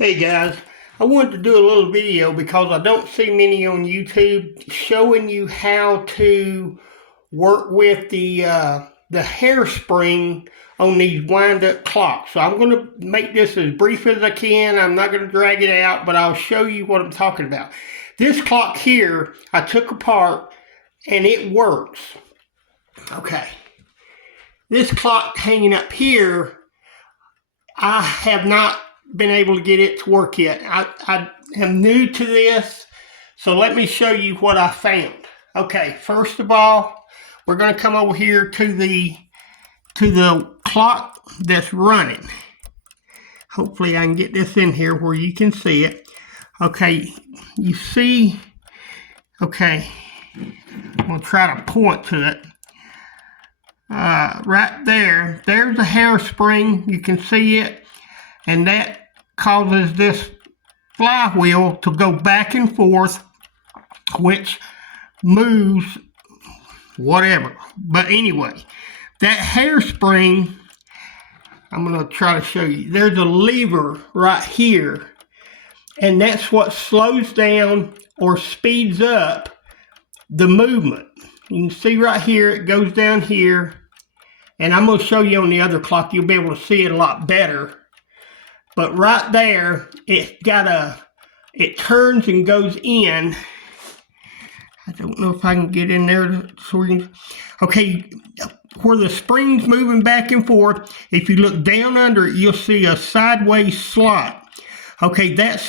Hey guys, I wanted to do a little video because I don't see many on YouTube showing you how to work with the hairspring on these wind-up clocks. So I'm going to make this as brief as I can. I'm not going to drag it out, but I'll show you what I'm talking about. This clock here, I took apart and it works. Okay. This clock hanging up here, I have not been able to get it to work yet. I am new to this, so let me show you what I found. Okay, first of all, we're going to come over here to the clock that's running. Hopefully I can get this in here where you can see it. Okay, you see, okay, I'm going to try to point to it. Right there, there's a hairspring, you can see it, and that causes this flywheel to go back and forth, which moves whatever. But anyway, that hairspring, I'm going to try to show you. There's a lever right here, and that's what slows down or speeds up the movement. You can see right here, it goes down here, and I'm going to show you on the other clock. You'll be able to see it a lot better. But right there, it turns and goes in. I don't know if I can get in there. Okay, where the spring's moving back and forth, if you look down under it, you'll see a sideways slot. Okay, that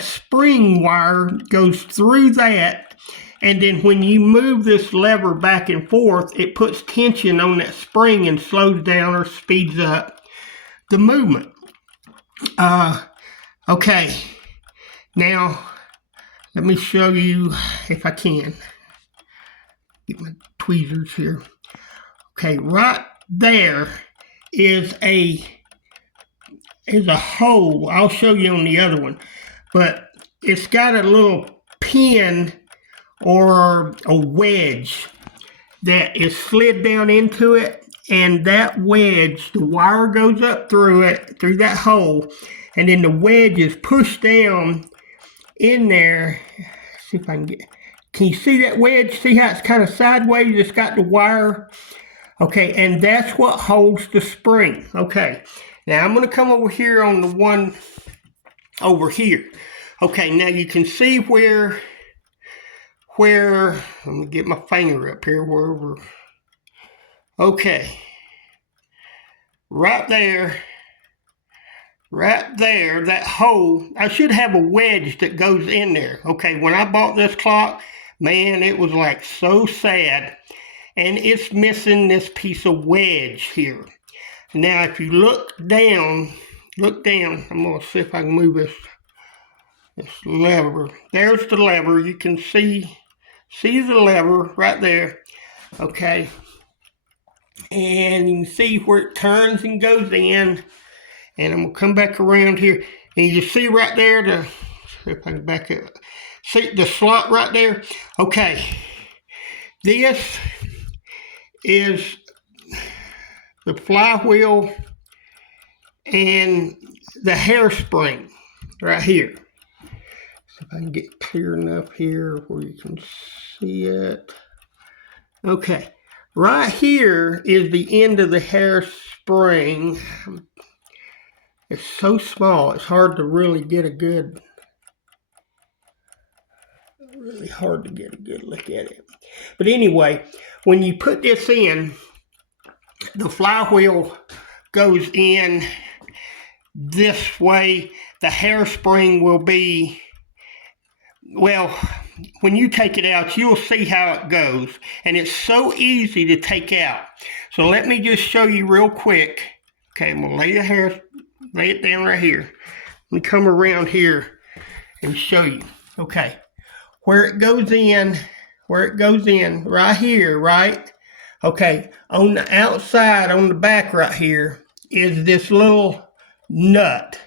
spring wire goes through that, and then when you move this lever back and forth, it puts tension on that spring and slows down or speeds up the movement. Okay, now let me show you if I can get my tweezers here. Okay, right there is a hole. I'll show you on the other one, but it's got a little pin or a wedge that is slid down into it. And that wedge, the wire goes up through it, through that hole, and then the wedge is pushed down in there. Let's see if I can get, can you see that wedge? See how it's kind of sideways? It's got the wire. Okay, and that's what holds the spring. Okay, now I'm going to come over here on the one over here. Okay, now you can see where, let me get my finger up here, wherever. Okay, right there, that hole, I should have a wedge that goes in there. Okay, when I bought this clock, man, it was like so sad. And it's missing this piece of wedge here. Now, if you look down, I'm going to see if I can move this lever. There's the lever. You can see the lever right there. Okay. And you can see where it turns and goes in. And I'm going to come back around here. And you see right there, see if I can back up. See the slot right there? Okay. This is the flywheel and the hairspring right here. See if I can get clear enough here where you can see it. Okay. Right here is the end of the hairspring. It's so small, it's hard to really get a good, look at it. But anyway, when you put this in, the flywheel goes in this way. The hairspring will be, well, when you take it out, you'll see how it goes. And it's so easy to take out. So let me just show you real quick. Okay, I'm going to lay it down right here. Let me come around here and show you. Okay, where it goes in, right here, right? Okay, on the outside, on the back right here, is this little nut.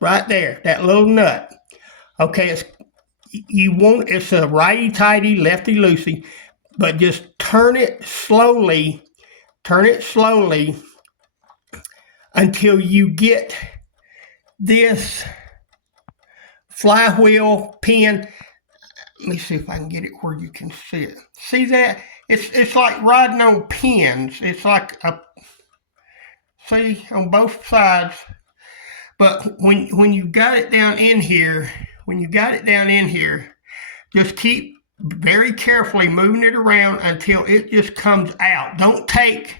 Right there, that little nut. Okay, it's a righty-tighty, lefty-loosey, but just turn it slowly until you get this flywheel pin. Let me see if I can get it where you can see it. See that? It's like riding on pins. It's like a, see, on both sides. But when you got it down in here, just keep very carefully moving it around until it just comes out. Don't take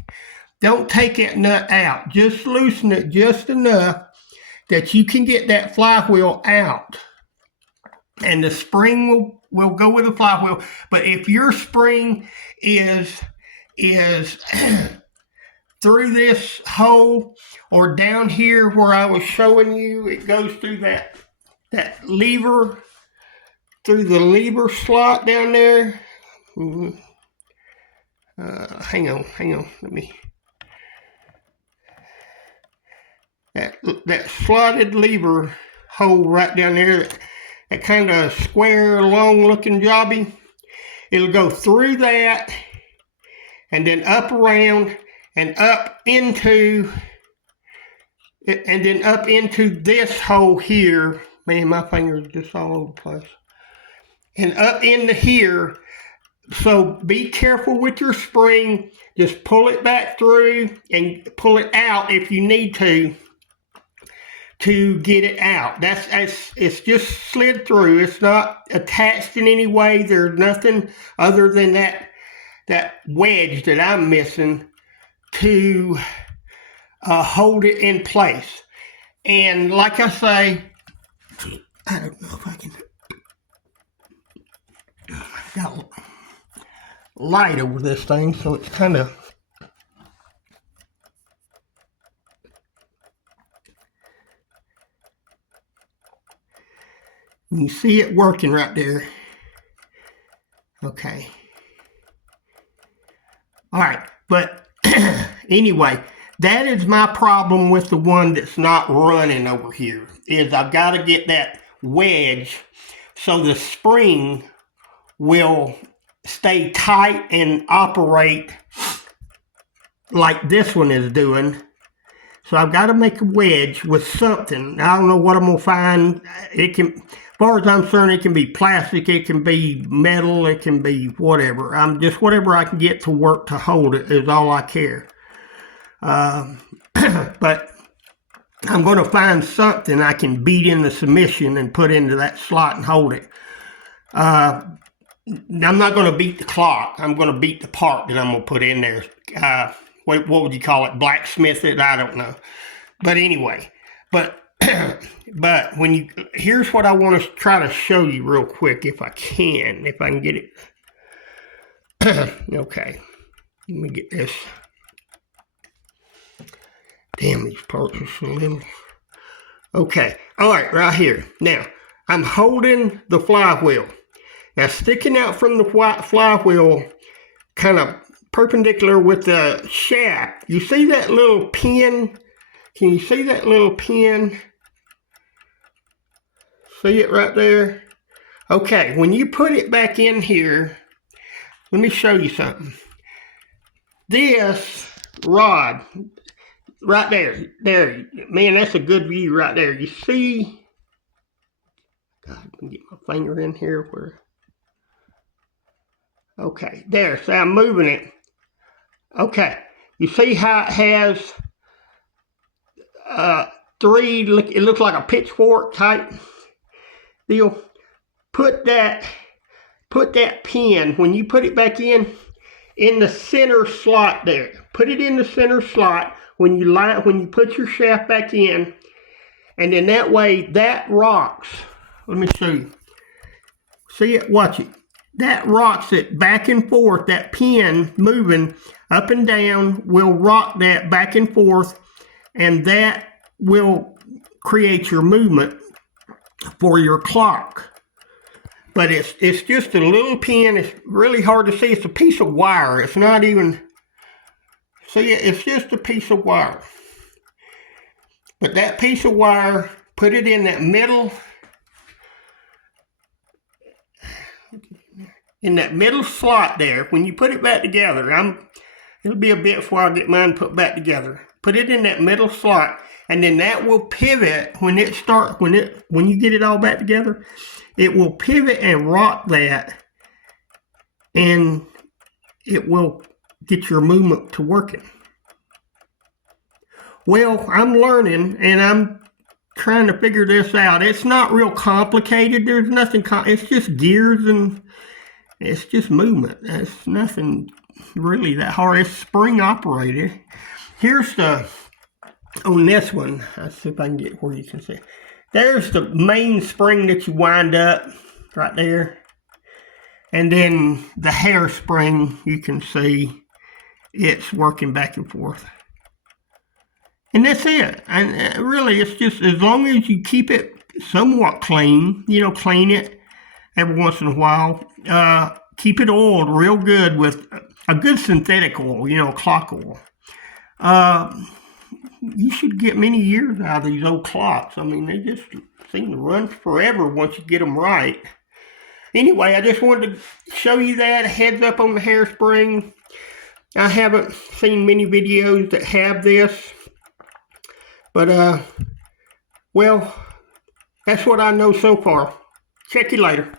that nut out. Just loosen it just enough that you can get that flywheel out. And the spring will go with the flywheel. But if your spring is through this hole or down here where I was showing you, it goes through that lever, through the lever slot down there. Hang on, let me. That slotted lever hole right down there, that kind of square, long-looking jobby, it'll go through that and then up around and up into this hole here. Man, my fingers are just all over the place. And up into here. So be careful with your spring. Just pull it back through and pull it out if you need to get it out. It's just slid through. It's not attached in any way. There's nothing other than that wedge that I'm missing to hold it in place. And like I say, I don't know if I can. I've got light over this thing, so it's kind of. You see it working right there. Okay. All right, but anyway, that is my problem with the one that's not running over here, is I've got to get that wedge so the spring will stay tight and operate like this one is doing. So I've got to make a wedge with something. I don't know what I'm going to find. It can, as far as I'm concerned, it can be plastic, it can be metal, it can be whatever. I'm just whatever I can get to work to hold it is all I care. But I'm going to find something I can beat into submission and put into that slot and hold it. I'm not going to beat the clock. I'm going to beat the part that I'm going to put in there. What would you call it? Blacksmith it? I don't know. But anyway, but when you, here's what I want to try to show you real quick if I can get it. Okay, let me get this. Damn, these parts are so little. Okay, all right, right here. Now, I'm holding the flywheel. Now, sticking out from the flywheel, kind of perpendicular with the shaft, you see that little pin? Can you see that little pin? See it right there? Okay, when you put it back in here, let me show you something. This rod, right there, man, that's a good view right there. You see, God, let me get my finger in here where, okay, there, so I'm moving it. Okay, you see how it has three, it looks like a pitchfork type deal. Put that pin, when you put it back in the center slot there. Put it in the center slot when you put your shaft back in, and then that way that rocks. Let me show you. See it? Watch it. That rocks it back and forth. That pin moving up and down will rock that back and forth, and that will create your movement for your clock. But it's just a little pin. It's really hard to see. It's a piece of wire. It's not even, see, it's just a piece of wire. But that piece of wire, put it in that middle slot there. When you put it back together, it'll be a bit before I get mine put back together. Put it in that middle slot, and then that will pivot when you get it all back together. It will pivot and rock that, and it will get your movement to working. Well, I'm learning, and I'm trying to figure this out. It's not real complicated. There's nothing. It's just gears and it's just movement. It's nothing really that hard. It's spring operated. Here's on this one. Let's see if I can get where you can see. There's the main spring that you wind up right there. And then the hairspring, you can see it's working back and forth. And that's it. And really, it's just as long as you keep it somewhat clean, clean it every once in a while. Keep it oiled real good with a good synthetic oil, clock oil. You should get many years out of these old clocks. I mean, they just seem to run forever once you get them right. Anyway, I just wanted to show you that, heads up on the hairspring. I haven't seen many videos that have this. But, well, that's what I know so far. Check you later.